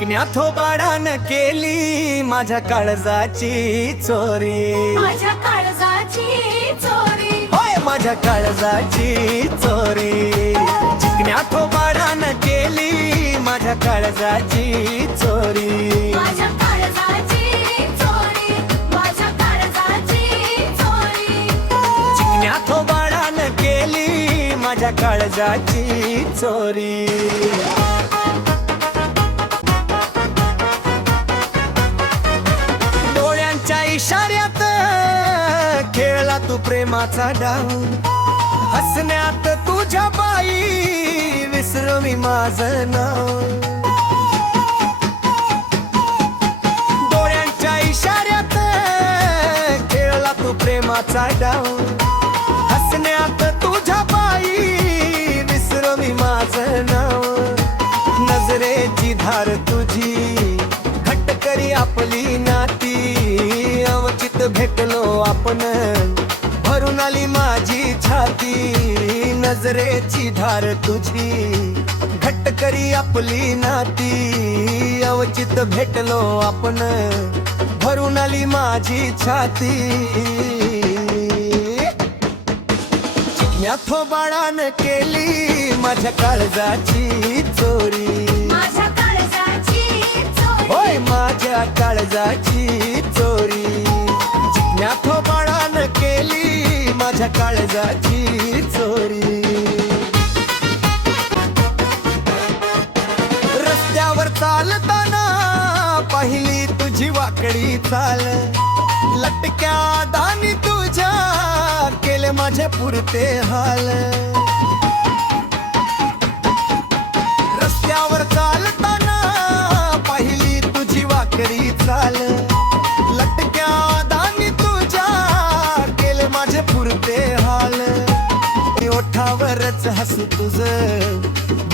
चिकन्या थोबाडान केली माझ्या काळजाची चोरी. माझ्या काळजाची चोरी. होय माझ्या काळजाची चोरी. चिकन्या थोबाडान केली माझ्या काळजाची चोरी. माझ्या काळजाची चोरी. माझ्या काळजाची चोरी. चिकन्या थोबाडान केली माझ्या काळजाची चोरी. इशाऱ्यात खेळला तू प्रेमाचा डाव. हसण्यात तुझ्या बाई विसरू मी माझं नाव. डोळ्यांच्या इशाऱ्यात खेळला तू प्रेमाचा डाव. हसण्यात तुझ्या बाई विसरू मी माझ नाव. नजरेची धार तुझी घट्ट करी आपली नाती. आपण भरून आली माझी छाती. नजरेची धार तुझी. घट्ट करी आपली नाती. अवचित भेटलो आपण. भरून आली माझी छाती. चिकन्या थोबाडान केली माझ्या काळजाची चोरी. माझ्या काळजाची चोरी. होय माझ्या काळजाची माझ्या चोरी. रस्त्यावर चालताना पाहिली तुझी वाकडी चाल. लटक्या दानी तुझ्या केले माझे पुरते हाल. रस्त्यावर चाल ओठावरच हसू तुझ.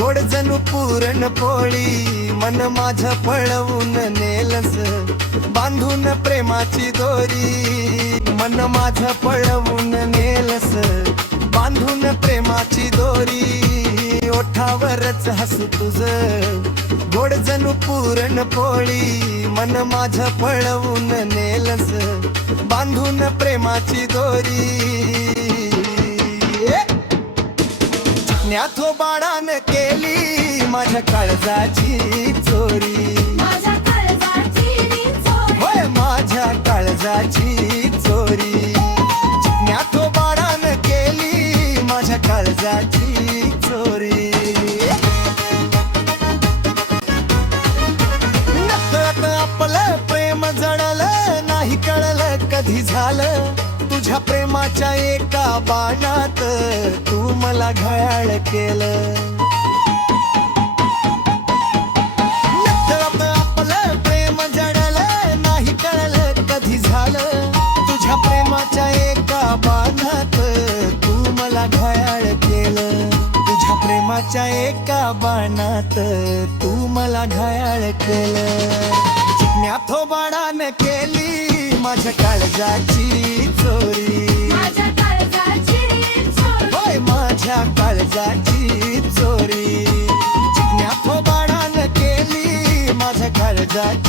गोड जणू पुरण पोळी मन माझं पळवून नेलस. बांधून प्रेमाची दोरी मन माझं पळवून नेलस. बांधून प्रेमाची दोरी ओठावरच हसू तुझ. गोड जणू पुरण पोळी मन माझं पळवून नेलस. बांधून प्रेमाची दोरी चिकन्या बाडान केली माझ्या काळजाची चोरी. होय माझ्या काळजाची चोरी. चिकन्या बाडान केली माझ्या काळजाची चोरी. आपलं प्रेम जळलं नाही कळलं कधी झालं. तुझ्या प्रेमाच्या एका बाणात तू मला घायाळ केलं. आपलं प्रेम जळलं नाही कळलं कधी झालं. तुझ्या प्रेमाच्या एका बाणात तू मला घायाळ केलं. तुझ्या प्रेमाच्या एका बाणात तू मला घायाळ केलं. ज्ञाथोबाडानं केली माझ्या काळजाची चोरी. माझ्या काळजाची चोरी. जिज्ञा थोबाडानं केली माझ्या काळजाची